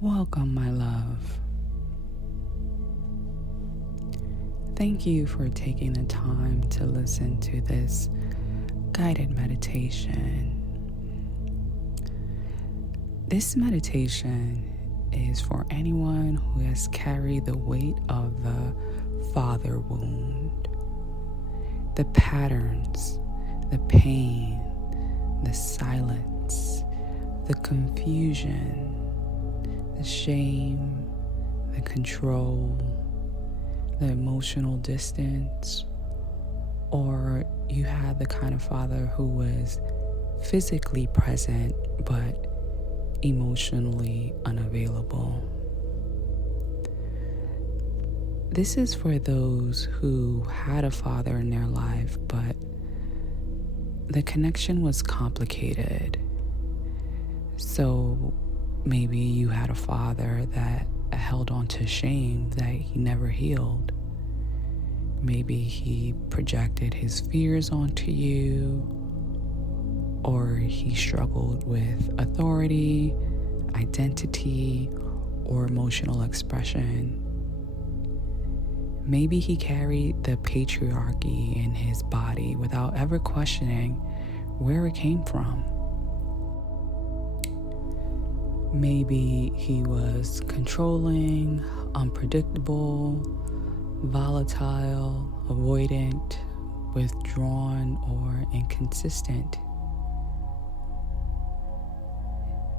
Welcome, my love. Thank you for taking the time to listen to this guided meditation. This meditation is for anyone who has carried the weight of the father wound, the patterns, the pain, the silence, the confusion, the shame, the control, the emotional distance, or you had the kind of father who was physically present but emotionally unavailable. This is for those who had a father in their life, but the connection was complicated. So maybe you had a father that held on to shame that he never healed. Maybe he projected his fears onto you, or he struggled with authority, identity, or emotional expression. Maybe he carried the patriarchy in his body without ever questioning where it came from. Maybe he was controlling, unpredictable, volatile, avoidant, withdrawn, or inconsistent.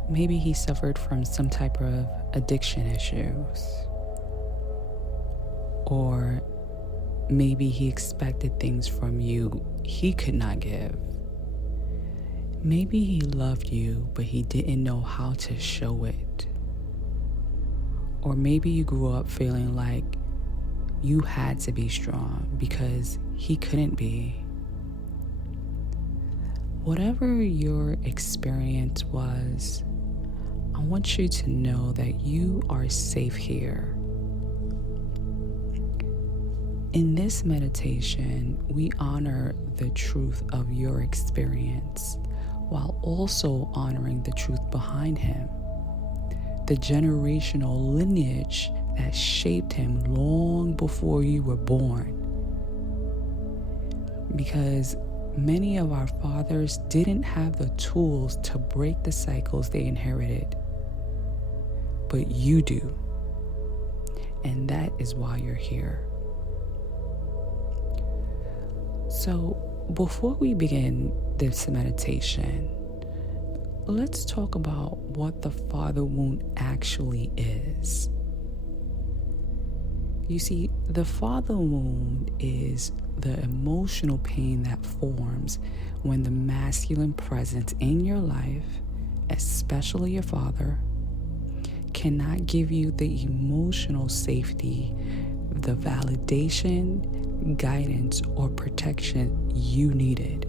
Maybe he suffered from some type of addiction issues. Or maybe he expected things from you he could not give. Maybe he loved you, but he didn't know how to show it. Or maybe you grew up feeling like you had to be strong because he couldn't be. Whatever your experience was, I want you to know that you are safe here. In this meditation, we honor the truth of your experience while also honoring the truth behind him, the generational lineage that shaped him long before you were born. Because many of our fathers didn't have the tools to break the cycles they inherited, but you do. And that is why you're here. So, before we begin this meditation, let's talk about what the father wound actually is. You see, the father wound is the emotional pain that forms when the masculine presence in your life, especially your father, cannot give you the emotional safety, the validation, guidance, or protection you needed.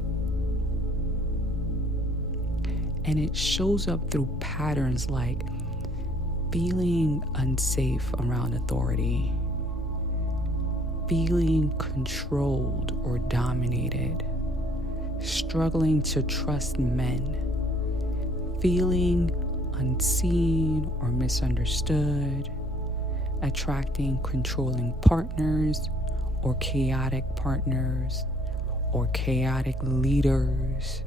And it shows up through patterns like feeling unsafe around authority, feeling controlled or dominated, struggling to trust men, feeling unseen or misunderstood, attracting controlling partners or chaotic partners or chaotic leaders,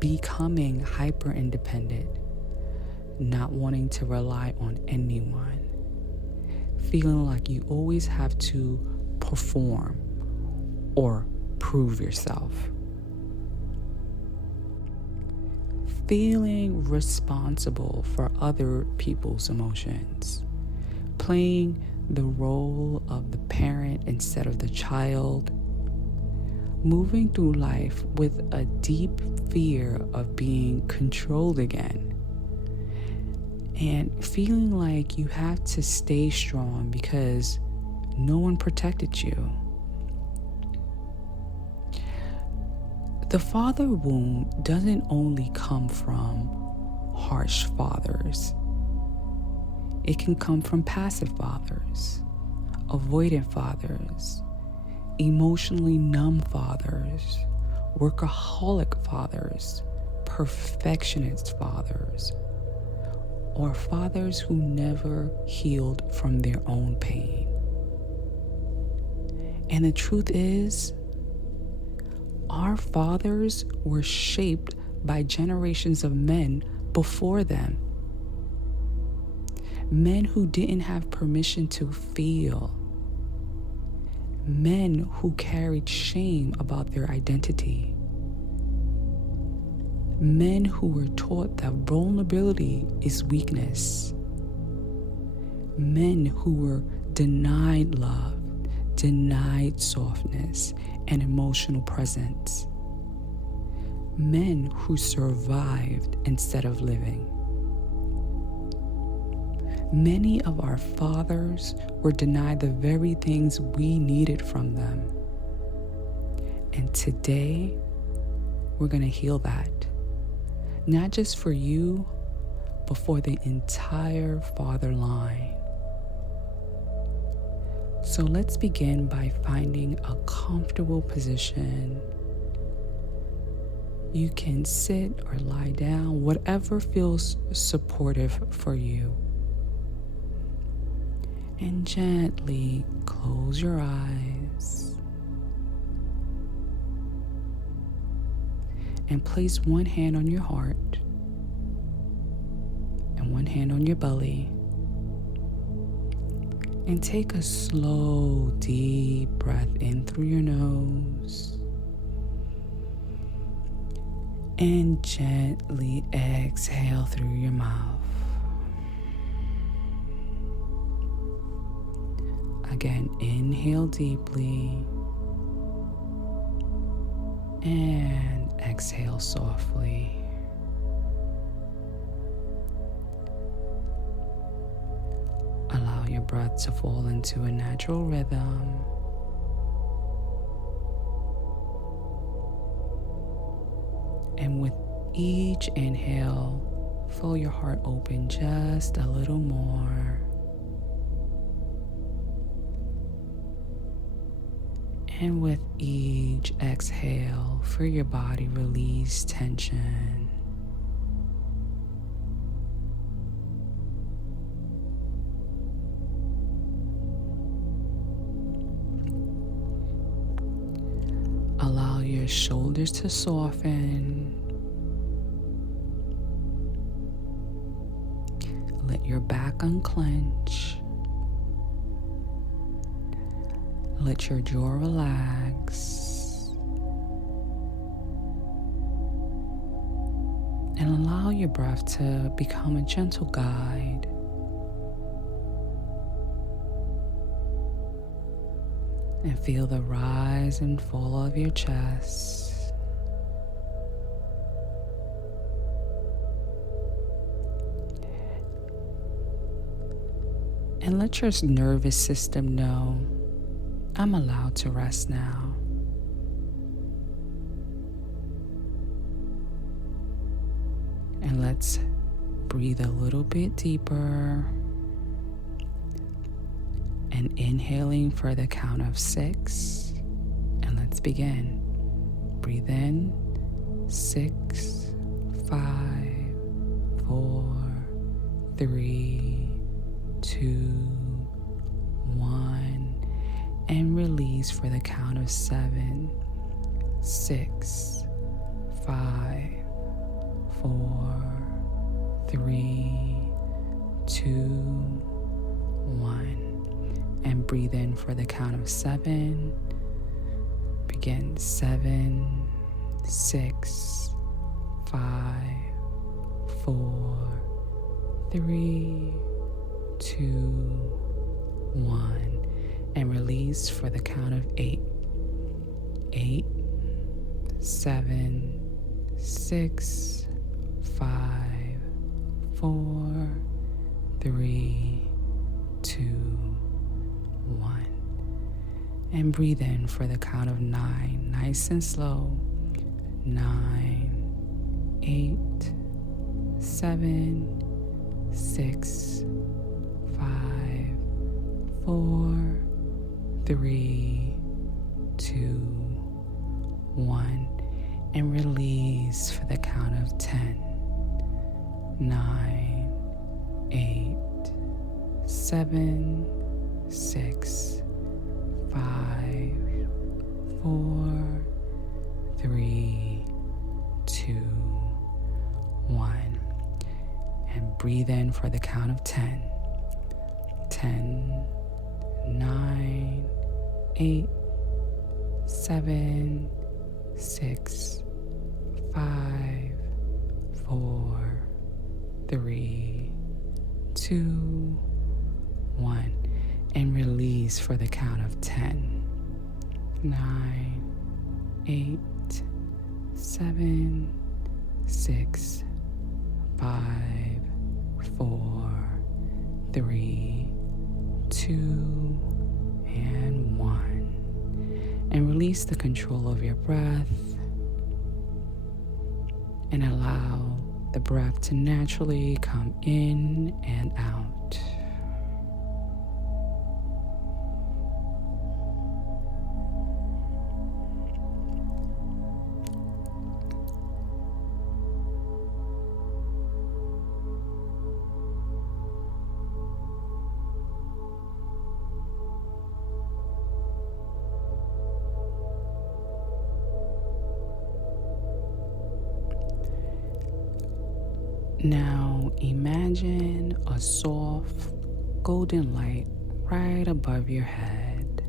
becoming hyper independent, not wanting to rely on anyone, feeling like you always have to perform or prove yourself, feeling responsible for other people's emotions, playing the role of the parent instead of the child, moving through life with a deep fear of being controlled again, and feeling like you have to stay strong because no one protected you. The father wound doesn't only come from harsh fathers. It can come from passive fathers, avoidant fathers, emotionally numb fathers, workaholic fathers, perfectionist fathers, or fathers who never healed from their own pain. And the truth is, our fathers were shaped by generations of men before them. Men who didn't have permission to feel. Men who carried shame about their identity. Men who were taught that vulnerability is weakness. Men who were denied love, denied softness, and emotional presence. Men who survived instead of living. Many of our fathers were denied the very things we needed from them. And today, we're going to heal that. Not just for you, but for the entire father line. So let's begin by finding a comfortable position. You can sit or lie down, whatever feels supportive for you. And gently close your eyes. And place one hand on your heart and one hand on your belly. And take a slow, deep breath in through your nose. And gently exhale through your mouth. Again, inhale deeply. And exhale softly. Allow your breath to fall into a natural rhythm. And with each inhale, fill your heart open just a little more. And with each exhale, feel your body release tension. Allow your shoulders to soften. Let your back unclench. Let your jaw relax. And allow your breath to become a gentle guide. And feel the rise and fall of your chest. And let your nervous system know, I'm allowed to rest now. And let's breathe a little bit deeper. And inhaling for the count of 6. And let's begin. Breathe in. 6, 5, 4, 3, 2, 1. And release for the count of 7, 6, 5, 4, 3, 2, 1. And breathe in for the count of 7. Begin 7, 6, 5, 4, 3, 2, 1. And release for the count of 8. 8, 7, 6, 5, 4, 3, 2, 1. And breathe in for the count of 9, nice and slow. 9, 8, 7, 6, 5, 4, 3, 2, 1. And release for the count of 10, 9, 7, 6, 5, 4, 3, 2, 1. And breathe in for the count of 10. 10, 9, 8, 7, 6, 5, 4, 3, 2, 1. And release for the count of 10. 9, 8, 7, 6, 5, 4, 3, 2, and 1. And release the control of your breath and allow the breath to naturally come in and out. Now imagine a soft golden light right above your head.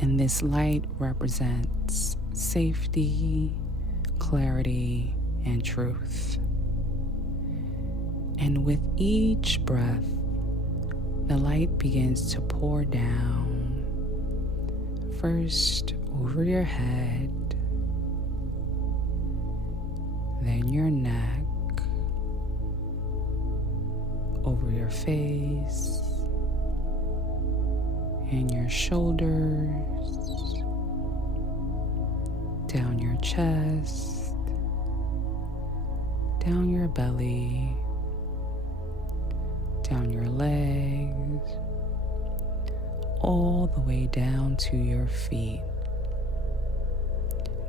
And this light represents safety, clarity, and truth. And with each breath, the light begins to pour down, first over your head, then your neck, over your face, and your shoulders, down your chest, down your belly, down your legs, all the way down to your feet.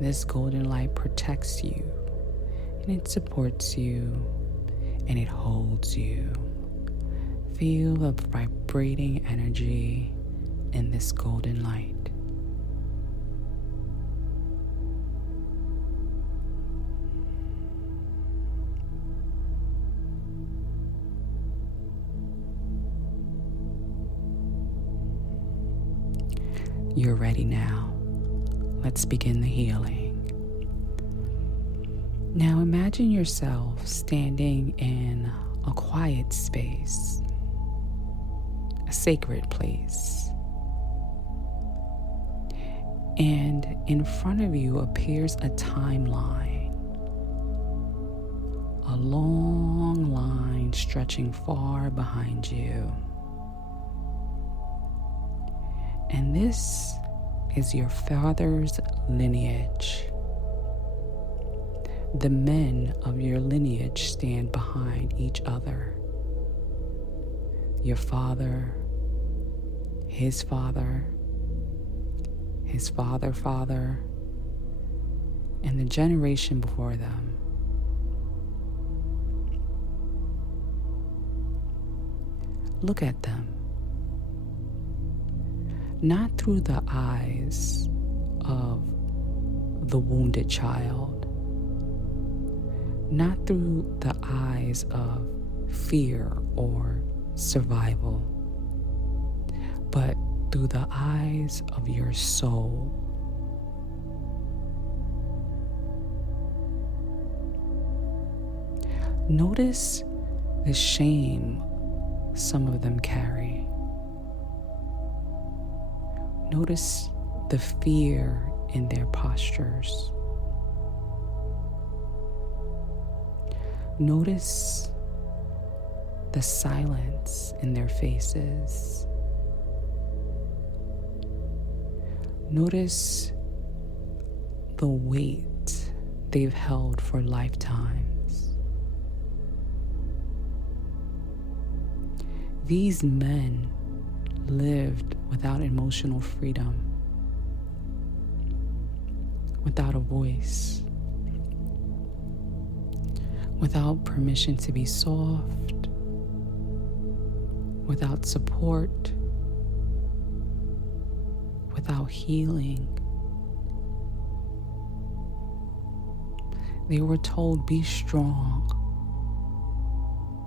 This golden light protects you, and it supports you, and it holds you. Feel the vibrating energy in this golden light. You're ready now. Let's begin the healing. Now imagine yourself standing in a quiet space, a sacred place. And in front of you appears a timeline, a long line stretching far behind you. And this is your father's lineage. The men of your lineage stand behind each other. Your father, his father, his father, and the generation before them. Look at them. Not through the eyes of the wounded child, not through the eyes of fear or survival, but through the eyes of your soul. Notice the shame some of them carry. Notice the fear in their postures. Notice the silence in their faces. Notice the weight they've held for lifetimes. These men lived without emotional freedom, without a voice. without permission to be soft, without support, without healing. They were told, be strong.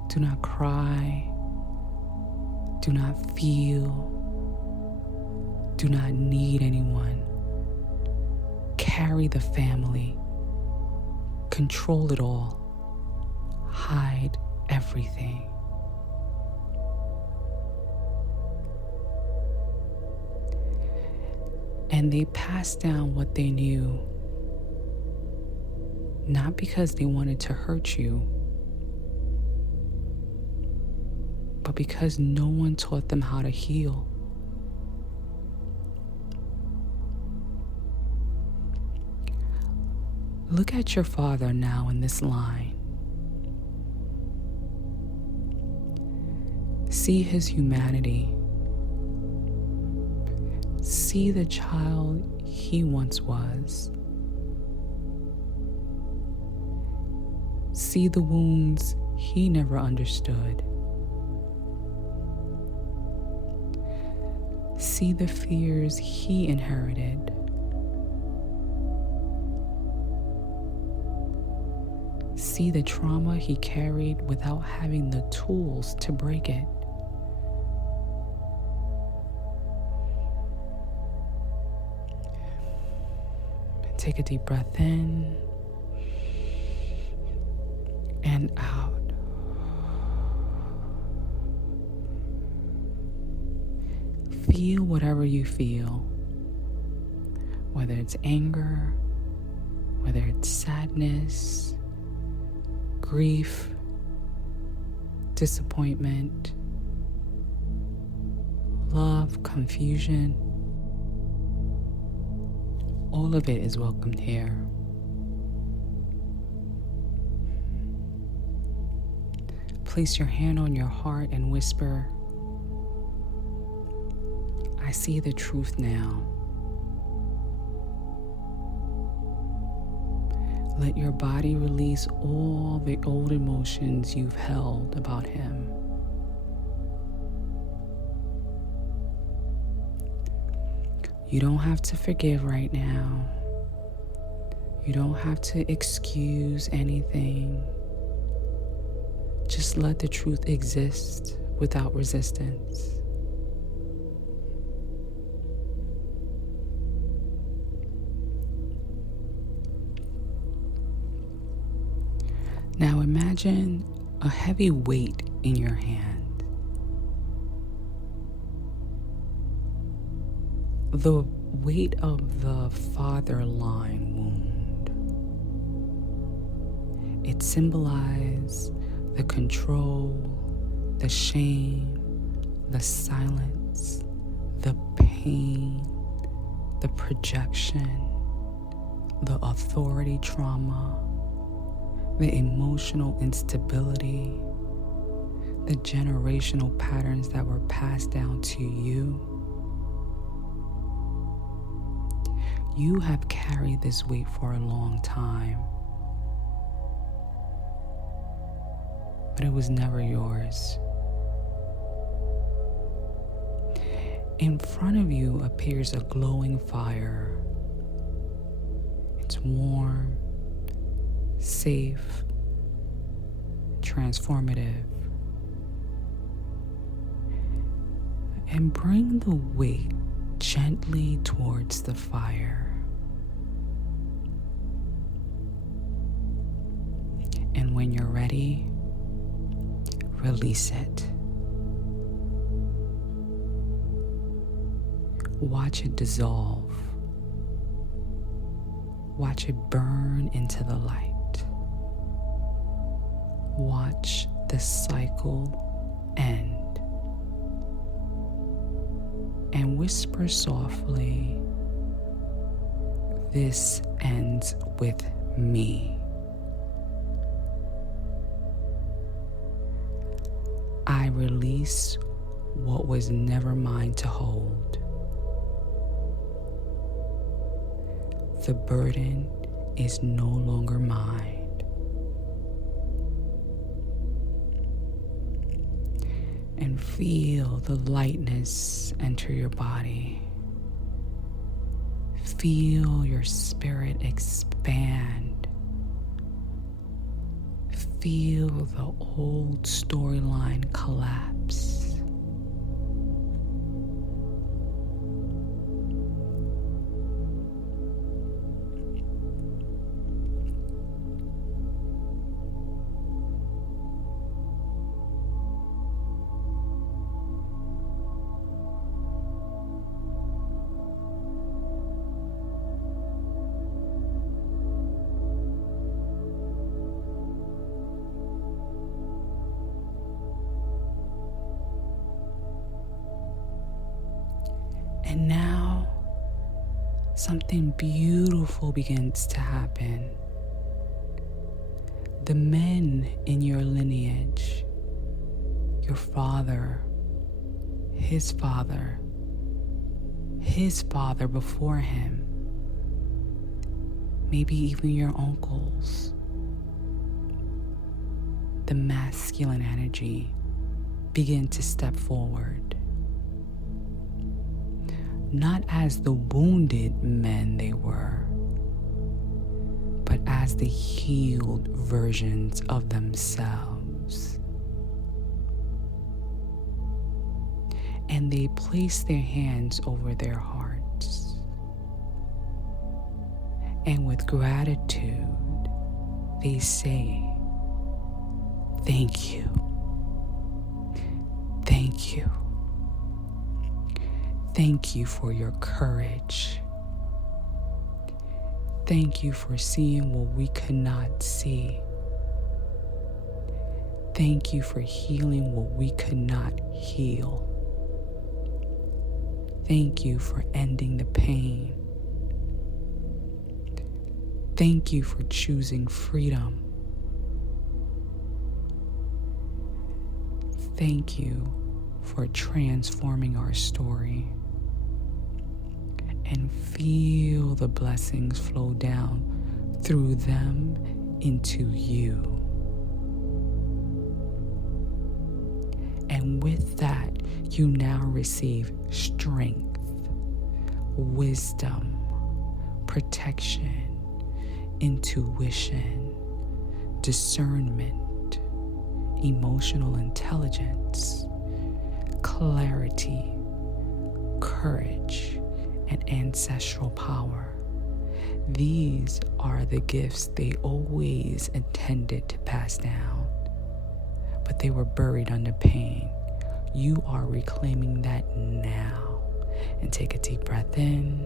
Do not cry. Do not feel. Do not need anyone. Carry the family. Control it all. Hide everything. And they passed down what they knew, not because they wanted to hurt you, but because no one taught them how to heal. Look at your father now in this line. See his humanity. See the child he once was. See the wounds he never understood. See the fears he inherited. See the trauma he carried without having the tools to break it. Take a deep breath in and out. Feel whatever you feel, whether it's anger, whether it's sadness, grief, disappointment, love, confusion. All of it is welcomed here. Place your hand on your heart and whisper, I see the truth now. Let your body release all the old emotions you've held about him. You don't have to forgive right now. You don't have to excuse anything. Just let the truth exist without resistance. Now imagine a heavy weight in your hand. The weight of the father line wound. It symbolizes the control, the shame, the silence, the pain, the projection, the authority trauma, the emotional instability, the generational patterns that were passed down to you. You have carried this weight for a long time, but it was never yours. In front of you appears a glowing fire. It's warm, safe, transformative. And bring the weight gently towards the fire. And when you're ready, release it. Watch it dissolve. Watch it burn into the light. Watch the cycle end. And whisper softly, this ends with me. I release what was never mine to hold. The burden is no longer mine. And feel the lightness enter your body. Feel your spirit expand. Feel the old storyline collapse. And now, something beautiful begins to happen. The men in your lineage, your father, his father before him, maybe even your uncles, the masculine energy begin to step forward. Not as the wounded men they were, but as the healed versions of themselves. And they place their hands over their hearts. And with gratitude, they say, "Thank you. Thank you. Thank you for your courage. Thank you for seeing what we could not see. Thank you for healing what we could not heal. Thank you for ending the pain. Thank you for choosing freedom. Thank you for transforming our story." And feel the blessings flow down through them into you. And with that, you now receive strength, wisdom, protection, intuition, discernment, emotional intelligence, clarity, courage, and ancestral power. These are the gifts they always intended to pass down, but they were buried under pain. You are reclaiming that now. And take a deep breath in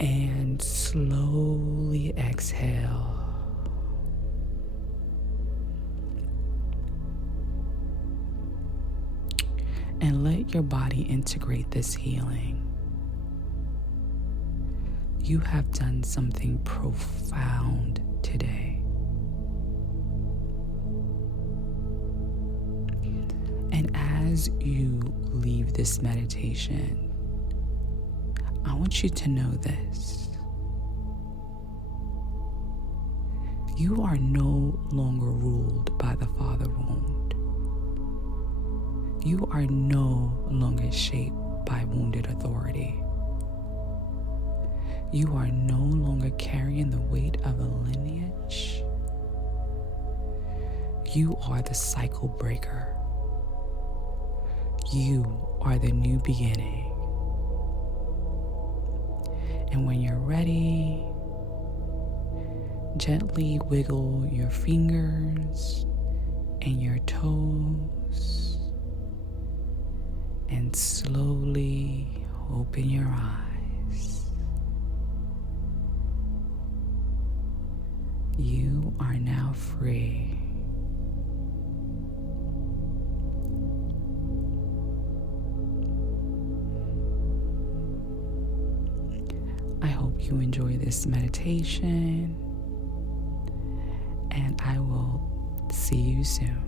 and slowly exhale. And let your body integrate this healing. You have done something profound today. And as you leave this meditation, I want you to know this. You are no longer ruled by the father wound. You are no longer shaped by wounded authority. You are no longer carrying the weight of a lineage. You are the cycle breaker. You are the new beginning. And when you're ready, gently wiggle your fingers and your toes. And slowly open your eyes. You are now free. I hope you enjoy this meditation, and I will see you soon.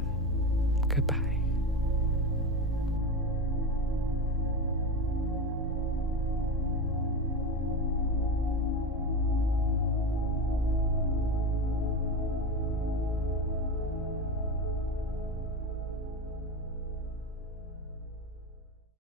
Goodbye.